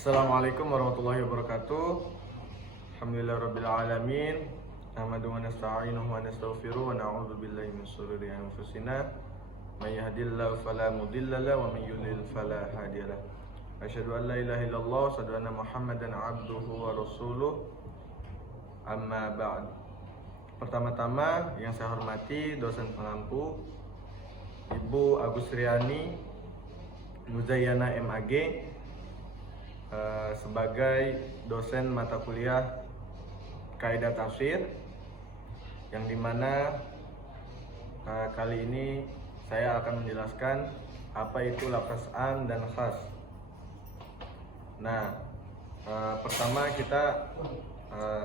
Assalamualaikum warahmatullahi wabarakatuh. Alhamdulillahirabbil alamin. Nahmaduhu wa nasta'inuhu wa nastaghfiruh wa na'udzu billahi min shururi anfusina. May yahdihillahu fala mudilla lahu wa may yudlil fala hadiyalah. Asyhadu an la ilaha illallah wa asyhadu anna Muhammadan 'abduhu wa rasuluh. Amma ba'd. Pertama-tama yang saya hormati dosen pengampu Ibu Agusriani Muzayyana MAG sebagai dosen mata kuliah Kaidah Tafsir, yang dimana kali ini saya akan menjelaskan apa itu lafaz am dan khas. Nah, pertama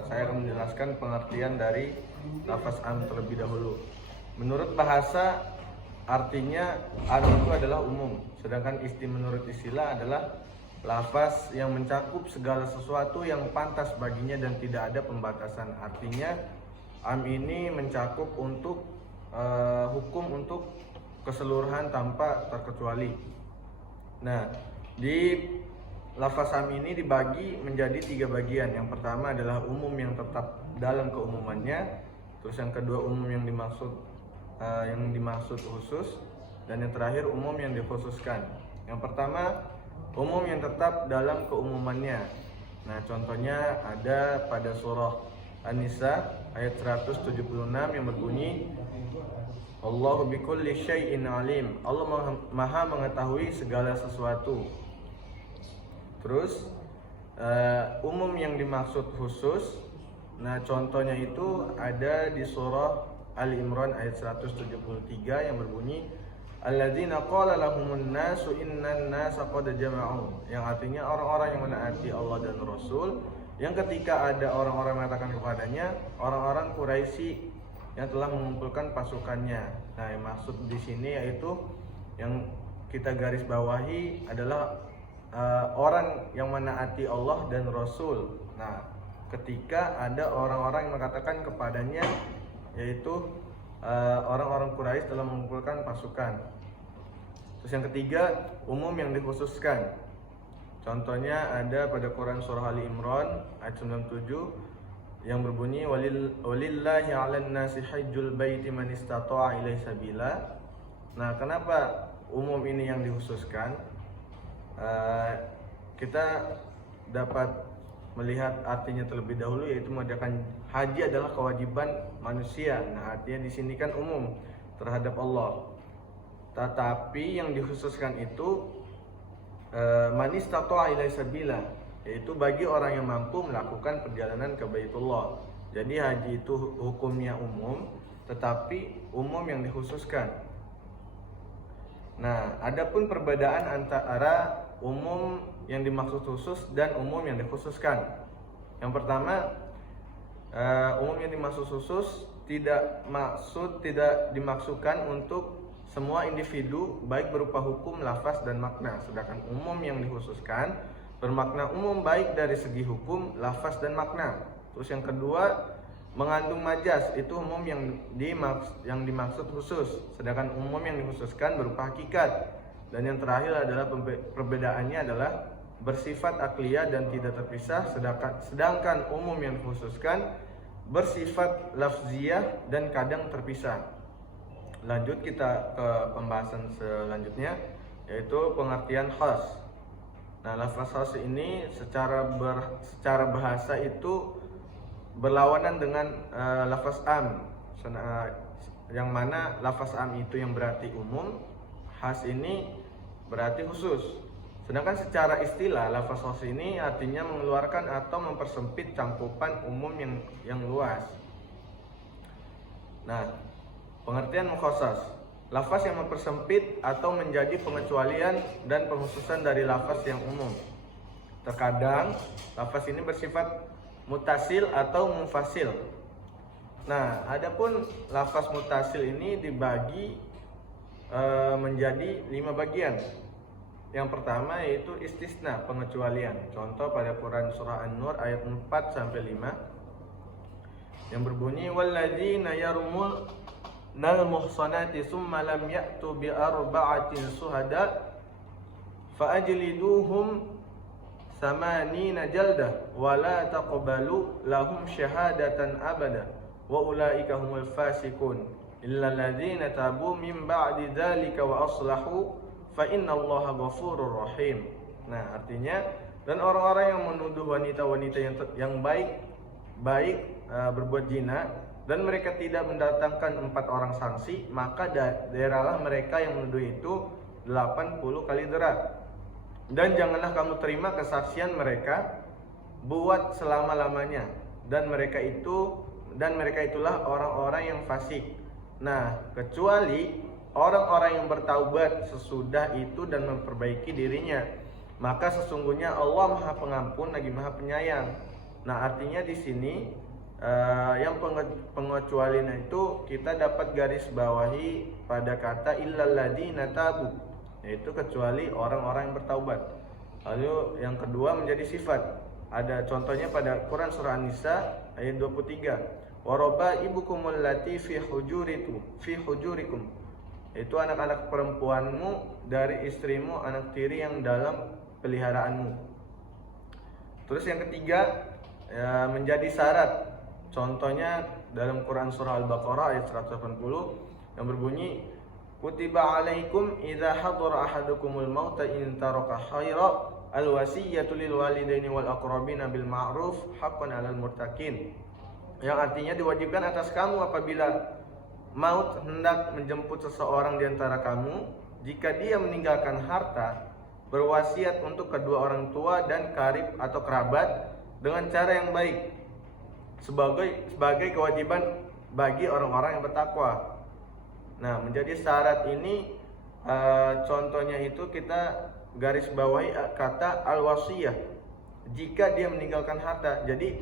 saya akan menjelaskan pengertian dari lafaz am terlebih dahulu. Menurut bahasa, artinya am itu adalah umum, sedangkan menurut istilah adalah lafaz yang mencakup segala sesuatu yang pantas baginya dan tidak ada pembatasan. Artinya am ini mencakup untuk hukum untuk keseluruhan tanpa terkecuali. Nah, di lafaz am ini dibagi menjadi 3 bagian. Yang pertama adalah umum yang tetap dalam keumumannya, terus yang kedua umum yang dimaksud khusus, dan yang terakhir umum yang dikhususkan. Yang pertama, umum yang tetap dalam keumumannya. Nah, contohnya ada pada surah An-Nisa ayat 176 yang berbunyi Allahu bikulli syai'in alim. Allah Maha mengetahui segala sesuatu. Terus umum yang dimaksud khusus. Nah, contohnya itu ada di surah Ali Imran ayat 173 yang berbunyi alladzina qala lahumun nasu innan nasa qad jama'u, yang artinya orang-orang yang menaati Allah dan Rasul, yang ketika ada orang-orang mengatakan kepadanya, orang-orang Quraisy yang telah mengumpulkan pasukannya. Nah, yang maksud di sini yaitu yang kita garis bawahi adalah orang yang menaati Allah dan Rasul. Nah, ketika ada orang-orang yang mengatakan kepadanya, yaitu orang-orang Quraisy telah mengumpulkan pasukan. Terus yang ketiga, umum yang dikhususkan. Contohnya ada pada Quran surah Ali Imran ayat 97 yang berbunyi walillahi 'alan nasi hajjul baiti man istata'a ilaihi sabila. Nah, kenapa umum ini yang dikhususkan? Kita dapat melihat artinya terlebih dahulu, yaitu mengerjakan haji adalah kewajiban manusia. Nah, artinya di sini kan umum terhadap Allah. Tetapi yang dikhususkan itu man istata'a ilaihi sabila, yaitu bagi orang yang mampu melakukan perjalanan ke Baitullah. Jadi haji itu hukumnya umum, tetapi umum yang dikhususkan. Nah, adapun perbedaan antara umum yang dimaksud khusus dan umum yang dikhususkan. Yang pertama, umum yang dimaksud khusus tidak dimaksudkan untuk semua individu, baik berupa hukum, lafaz, dan makna. Sedangkan umum yang dikhususkan bermakna umum baik dari segi hukum, lafaz, dan makna. Terus yang kedua, mengandung majas, itu umum yang dimaksud khusus. Sedangkan umum yang dikhususkan berupa hakikat. Dan yang terakhir adalah perbedaannya adalah bersifat akliyah dan tidak terpisah. Sedangkan umum yang dikhususkan bersifat lafziyah dan kadang terpisah. Lanjut kita ke pembahasan selanjutnya, yaitu pengertian khas. Nah, lafaz khas ini secara bahasa itu berlawanan dengan lafaz am, yang mana lafaz am itu yang berarti umum, khas ini berarti khusus. Sedangkan secara istilah lafaz khas ini artinya mengeluarkan atau mempersempit cangkupan umum yang luas. Nah, pengertian mukhassas, lafaz yang mempersempit atau menjadi pengecualian dan pengkhususan dari lafaz yang umum. Terkadang lafaz ini bersifat mutasil atau munfasil. Nah, adapun lafaz mutasil ini dibagi menjadi 5 bagian. Yang pertama yaitu istisna, pengecualian. Contoh pada Quran surah An-Nur ayat 4 sampai 5 yang berbunyi walladzina yarmul nal muhsanati summa lam ya'tu bi arba'atin suhada fa ajliduhum thamanina jaldah wa la taqbalu lahum syahadatan abada wa ulaika humul fasiqun illa alladziina tabu min ba'di dzalika wa aslahu fa innallaha ghafurur rahim. Nah, artinya dan orang-orang yang menuduh wanita-wanita yang baik berbuat zina dan mereka tidak mendatangkan 4 orang saksi, maka daerahlah mereka yang menuduh itu 80 kali derat. Dan janganlah kamu terima kesaksian mereka buat selama-lamanya, dan mereka itulah orang-orang yang fasik. Nah, kecuali orang-orang yang bertaubat sesudah itu dan memperbaiki dirinya, maka sesungguhnya Allah Maha Pengampun lagi Maha Penyayang. Nah, artinya di sini yang pengecualian itu kita dapat garis bawahi pada kata illal ladzina tabu, yaitu kecuali orang-orang yang bertaubat. Lalu yang kedua menjadi sifat. Ada contohnya pada Quran surah An-Nisa ayat 23. Warabaibukumul lati fi hujurikum. Itu anak-anak perempuanmu dari istrimu, anak tiri yang dalam peliharaanmu. Terus yang ketiga menjadi syarat. Contohnya dalam Quran surah Al-Baqarah ayat 180 yang berbunyi kutiba alaikum idza hadara ahadukumul mauta in taraka khaira alwasiyatu lil walidaini wal aqrabina bil ma'ruf haqqan 'alal muttaqin. Yang artinya diwajibkan atas kamu apabila maut hendak menjemput seseorang di antara kamu, jika dia meninggalkan harta, berwasiat untuk kedua orang tua dan karib atau kerabat dengan cara yang baik, sebagai kewajiban bagi orang-orang yang bertakwa. Nah, menjadi syarat ini contohnya itu kita garis bawahi kata al-wasiyah, jika dia meninggalkan harta. Jadi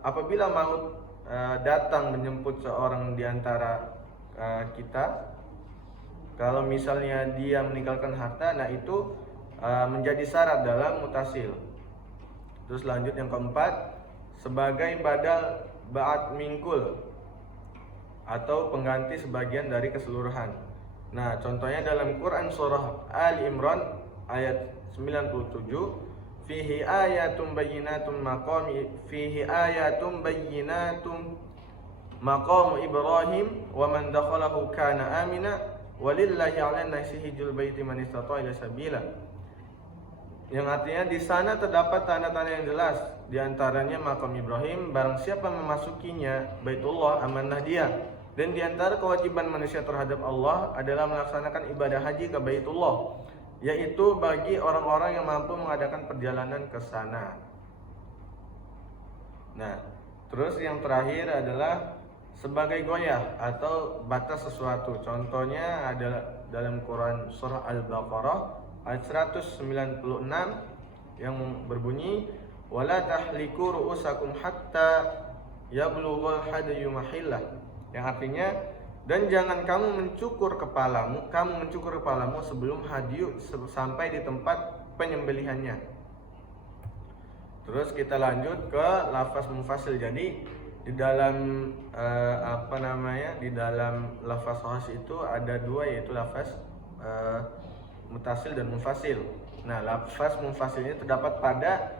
apabila maut datang menjemput seorang di antara kita, kalau misalnya dia meninggalkan harta, nah itu menjadi syarat dalam mutasil. Terus lanjut yang keempat, sebagai badal ba'at mingkul atau pengganti sebagian dari keseluruhan. Nah, contohnya dalam Quran surah Ali Imran ayat 97, fihi ayatum bayyinatum maqamu Ibrahim wa man dakhalahu kana amina walillahi 'alan nasi hijjul baiti man istata'a ila sabila. Yang artinya di sana terdapat tanda-tanda yang jelas, di antaranya makam Ibrahim, barang siapa memasukinya Baitullah amanah dia. Dan di antara kewajiban manusia terhadap Allah adalah melaksanakan ibadah haji ke Baitullah, yaitu bagi orang-orang yang mampu mengadakan perjalanan ke sana. Nah, terus yang terakhir adalah sebagai goyah atau batas sesuatu. Contohnya adalah dalam Quran surah Al-Baqarah ayat 196 yang berbunyi wala tahliku ru'usakum hatta yablughal hadyu mahillah, yang artinya dan jangan kamu mencukur kepalamu sebelum hadyu sampai di tempat penyembelihannya. Terus kita lanjut ke lafaz mufasil. Jadi di dalam di dalam lafaz khas itu ada dua, yaitu lafaz mutasil dan mufasil. Nah, lafaz mufasil ini terdapat pada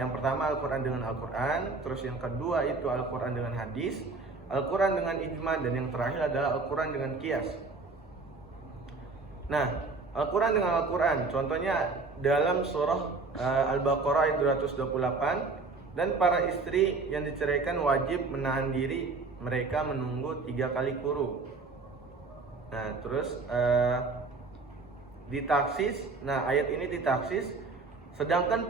yang pertama Al-Quran dengan Al-Quran, terus yang kedua itu Al-Quran dengan hadis, Al-Quran dengan ijma, dan yang terakhir adalah Al-Quran dengan qiyas. Nah, Al-Quran dengan Al-Quran, contohnya dalam surah Al-Baqarah ayat 228, dan para istri yang diceraikan wajib menahan diri mereka menunggu 3 kali quru. Nah, terus ditaksis. Nah, ayat ini ditaksis. Sedangkan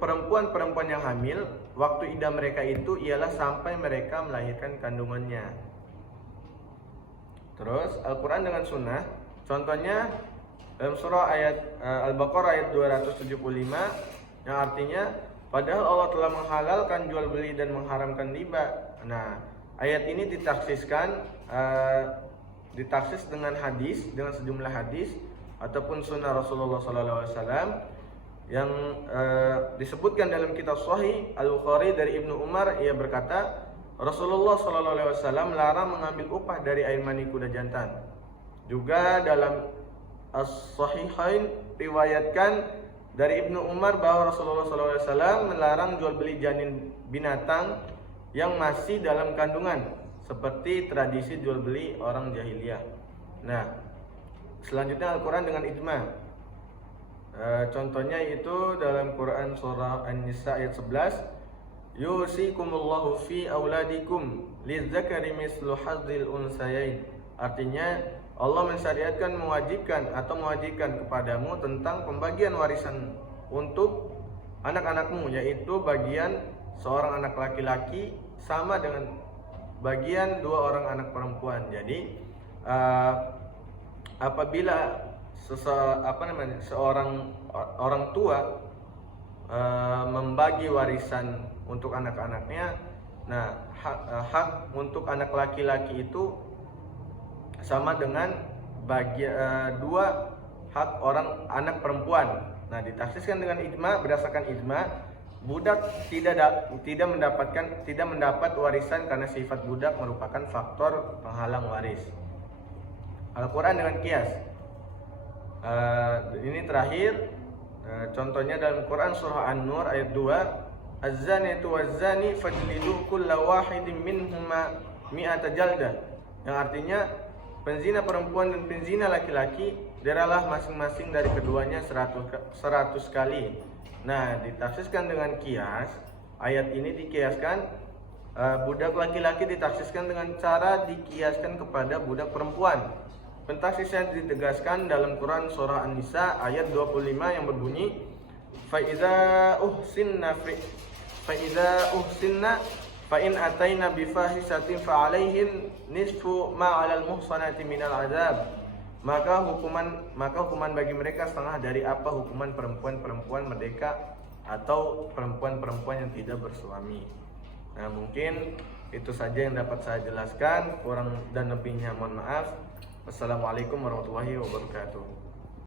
perempuan-perempuan yang hamil, waktu iddah mereka itu ialah sampai mereka melahirkan kandungannya. Terus Al-Quran dengan sunnah, contohnya dalam surah Al-Baqarah ayat 275, yang artinya padahal Allah telah menghalalkan jual beli dan mengharamkan riba. Nah, ayat ini ditaksis dengan hadis, dengan sejumlah hadis ataupun sunnah Rasulullah SAW yang disebutkan dalam kitab Sahih Al-Bukhari dari Ibnu Umar. Ia berkata, Rasulullah SAW melarang mengambil upah dari air mani kuda jantan. Juga dalam As-Sahihain riwayatkan dari Ibnu Umar bahwa Rasulullah SAW melarang jual beli janin binatang yang masih dalam kandungan, seperti tradisi jual beli orang jahiliyah. Nah, selanjutnya Al-Quran dengan ijma. Contohnya itu dalam Quran surah An-Nisa ayat 11, yusikumullahu fi auladikum lidzakari mislu hadzil unsayain. Artinya Allah mensyariatkan, mewajibkan kepadamu tentang pembagian warisan untuk anak-anakmu, yaitu bagian seorang anak laki-laki sama dengan bagian dua orang anak perempuan. Jadi apabila seorang orang tua membagi warisan untuk anak-anaknya, nah hak untuk anak laki-laki itu sama dengan dua hak orang anak perempuan. Nah, ditafsirkan dengan ijma, berdasarkan ijma, budak tidak mendapat warisan karena sifat budak merupakan faktor penghalang waris. Al-Quran dengan qiyas. Ini terakhir, contohnya dalam Quran surah An-Nur ayat 2, az-zaniyatu waz-zani fajlidu kulla wahidin minhuma mi'ata jaldah, yang artinya penzina perempuan dan penzina laki-laki deralah masing-masing dari keduanya 100 kali. Nah, ditafsirkan dengan kias, ayat ini dikiaskan, budak laki-laki ditafsirkan dengan cara dikiaskan kepada budak perempuan. Pentafsirnya ditegaskan dalam Quran surah An-Nisa ayat 25 yang berbunyi, Fa'idha uhsinna fa'in ataina bifahisatin fa'alaihin nisfu ma'alal muhsanati minal azab. Maka hukuman bagi mereka setengah dari apa hukuman perempuan merdeka atau perempuan yang tidak bersuami. Nah, mungkin itu saja yang dapat saya jelaskan, kurang dan lebihnya mohon maaf. Wassalamualaikum warahmatullahi wabarakatuh.